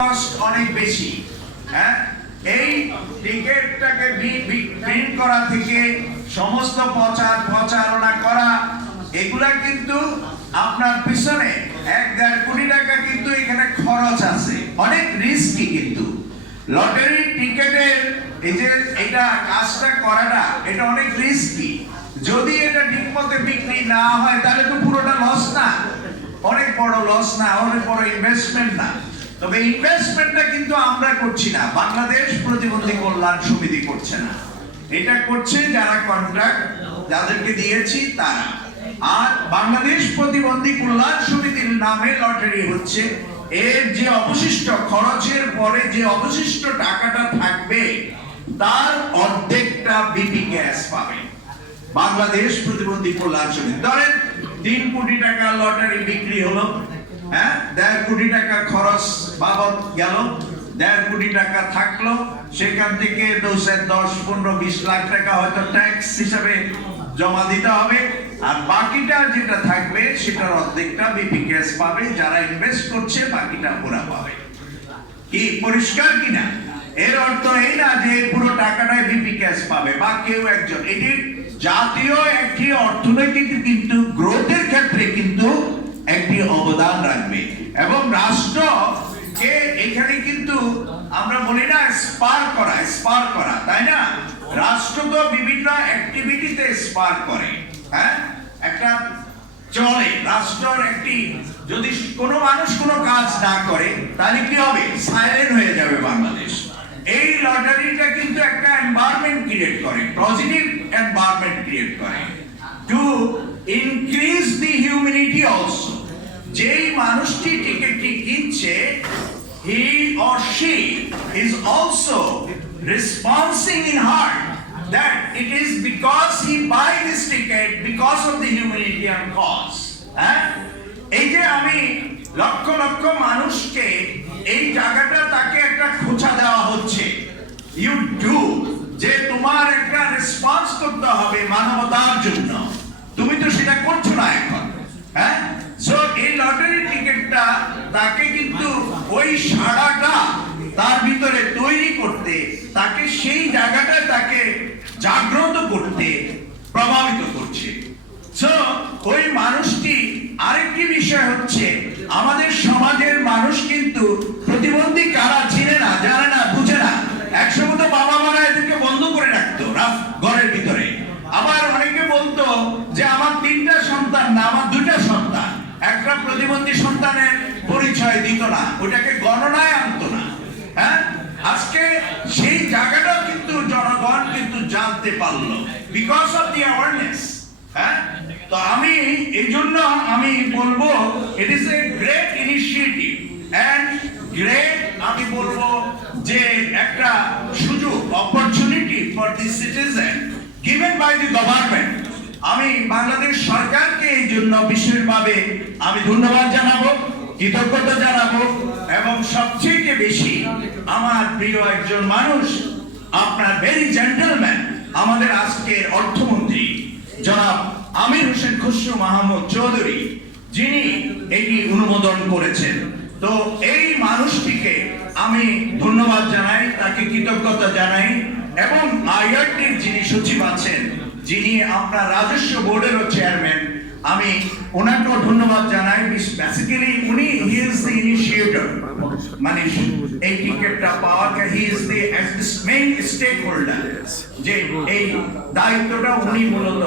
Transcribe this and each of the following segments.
কষ্ট অনেক বেশি। হ্যাঁ, এই টিকেটটাকে প্রিন্ট করা থেকে সমস্ত প্রচারণা করা এগুলা কিন্তু আপনার পিছনে 1-1.5 কোটি টাকা কিন্তু এখানে খরচ আছে, অনেক রিস্কি। কিন্তু লটারি টিকেটের এই যে এটা কাজটা করাটা এটা অনেক রিস্কি। যদি এটা ঠিকমতো বিক্রি না হয় তাহলে তো পুরোটা লস না, অনেক বড় লস না, অনেক বড় ইনভেস্টমেন্ট না। তবে ইনভেস্টমেন্টটা কিন্তু আমরা করছি না, বাংলাদেশ প্রতিবন্ধী কল্যাণ সমিতি করছে না, এটা করছে যারা কন্ট্রাক্ট যাদেরকে দিয়েছি তারা। আর বাংলাদেশ প্রতিবন্ধী কল্যাণ সমিতির নামে লটারি হচ্ছে, এর যে অবশিষ্ট খরচের পরে যে অবশিষ্ট টাকাটা থাকবে তার অর্ধেকটা বিপি গ্যাস পাবে বাংলাদেশ প্রতিবন্ধী কল্যাণ সমিতি। ধরেন 3 কোটি টাকা লটারি বিক্রি হলো, হ্যাঁ, 1.5 কোটি টাকা খরচ বাবদ গেল, 1.5 কোটি টাকা থাকলো, সেখান থেকে 10-15-20 লাখ টাকা হয়তো ট্যাক্স হিসাবে জমা দিতে হবে, আর বাকিটা যেটা থাকবে সেটার অর্ধেকটা বিপি গ্যাস পাবে, যারা ইনভেস্ট করছে বাকিটা ওরা পাবে। কি পরিষ্কার কিনা? এর অর্থ এই না যে পুরো টাকাটাই বিপি গ্যাস পাবে বা কেউ একজন। এটি জাতীয় একটি অর্থনৈতিক কিন্তু গ্রোথের ক্ষেত্রে কিন্তু একটি অবদান রাখবে, এবং রাষ্ট্রকে এখানে কিন্তু আমরা বলি না স্পার্ক করা, তাই না? রাষ্ট্র তো বিভিন্ন অ্যাক্টিভিটিতে স্পার্ক করে। হ্যাঁ, একটা চলে রাষ্ট্রের একটি, যদি কোনো মানুষ কোনো কাজ না করে তাহলে কি হবে? সাইলেন্ট হয়ে যাবে বাংলাদেশ। এই লটারিটা কিন্তু একটা এনভায়রনমেন্ট ক্রিয়েট করে, পজিটিভ এনভায়রনমেন্ট ক্রিয়েট করে to increase the humanity also. যেই মানুষটি টিকেটটি কিনছে, he or she is also responding in heart that it is because he buy this ticket because of the humanitarian cause. হ্যাঁ, এই যে আমি লক্ষ লক্ষ মানুষকে এই জায়গাটা তাকে একটা খোঁচা দেওয়া হচ্ছে, ইউ ডু, যে তোমার একটা রেসপন্স করতে হবে মানবতার জন্য, তুমি তো সেটা করছো না এখন। হ্যাঁ, সো এই লটারি টিকেটটা তাকে কিন্তু ওই সাড়াটা তার ভিতরে তৈরি করতে, তাকে সেই জায়গাটা তাকে জাগ্রত করতে প্রভাবিত করছে। সো ওই মানুষটি, আরেকটি বিষয় হচ্ছে আমাদের সমাজের মানুষ কিন্তু প্রতিবন্ধী কারা চিনে না, জানে না, বুঝে না। একসময় তো বাবা মারা এদেরকে বন্ধ করে রাখতো ঘরের ভিতরে। আবার অনেকে বলতো যে আমার 3টা সন্তান না, আমার 2টা সন্তান, একটা প্রতিবন্ধী সন্তানের পরিচয় দিত না, ওটাকে গণনায় আনতো না। হ্যাঁ, আজকে সেই জায়গাটা কিন্তু জনগণ কিন্তু জানতে পারলো বিকজ অফ দি অ্যাওয়ারনেস। হ্যাঁ, তো আমি এই জন্য আমি বলবো it is a great initiative and great, আমি বলবো যে একটা সুযোগ, opportunity for the citizen given by the government. আমি বাংলাদেশ সরকারকে এই জন্য বিশেষভাবে আমি ধন্যবাদ জানাবো, কৃতজ্ঞতা জানাবো, এবং সবচেয়ে বেশি আমার প্রিয় একজন মানুষ, আপনার ভেরি জেন্টলম্যান, আমাদের আজকের অর্থমন্ত্রী জনাব আমির হোসেন খসরু মাহমুদ চৌধুরী, যিনি এটি অনুমোদন করেছেন। তো এই মানুষটিকে আমি ধন্যবাদ জানাই, তাকে কৃতজ্ঞতা জানাই, এবং আইআরটির যিনি সচিব আছেন, যিনি আপনার রাজস্ব বোর্ডেরও চেয়ারম্যান, আমি ওনাকেও ধন্যবাদ জানাই। বেসিক্যালি উনি হি ইজ দ্য ইনিশিয়েটর, মানে এই টিকেটটা পাওয়াকে he is the main stakeholder, যে এই দায়িত্বটা উনি মূলত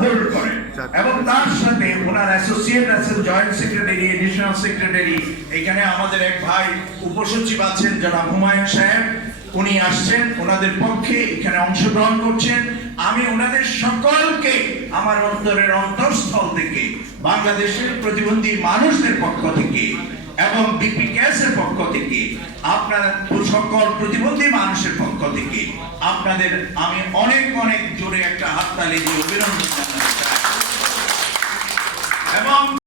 হোল্ড করেন, এবং তার সাথে ওনার অ্যাসোসিয়েট আছেন, জয়েন্ট সেক্রেটারি, এডিশনাল সেক্রেটারি। এখানে আমাদের এক ভাই উপসচিব আছেন জনাব হুমায়ুন সাহেব, উনি আসছেন, ওনাদের পক্ষে এখানে অংশগ্রহণ করছেন। আমি ওনাদের সকলকে আমার অন্তরের অন্তঃস্থল থেকে, বাংলাদেশের প্রতিবন্ধী মানুষদের পক্ষ থেকে এবং বিপি গ্যাসের পক্ষ থেকে, আপনার সকল প্রতিবন্ধী মানুষের পক্ষ থেকে আপনাদের আমি অনেক অনেক জোরে একটা হাততালি দিয়ে অভিনন্দন জানাই। এবং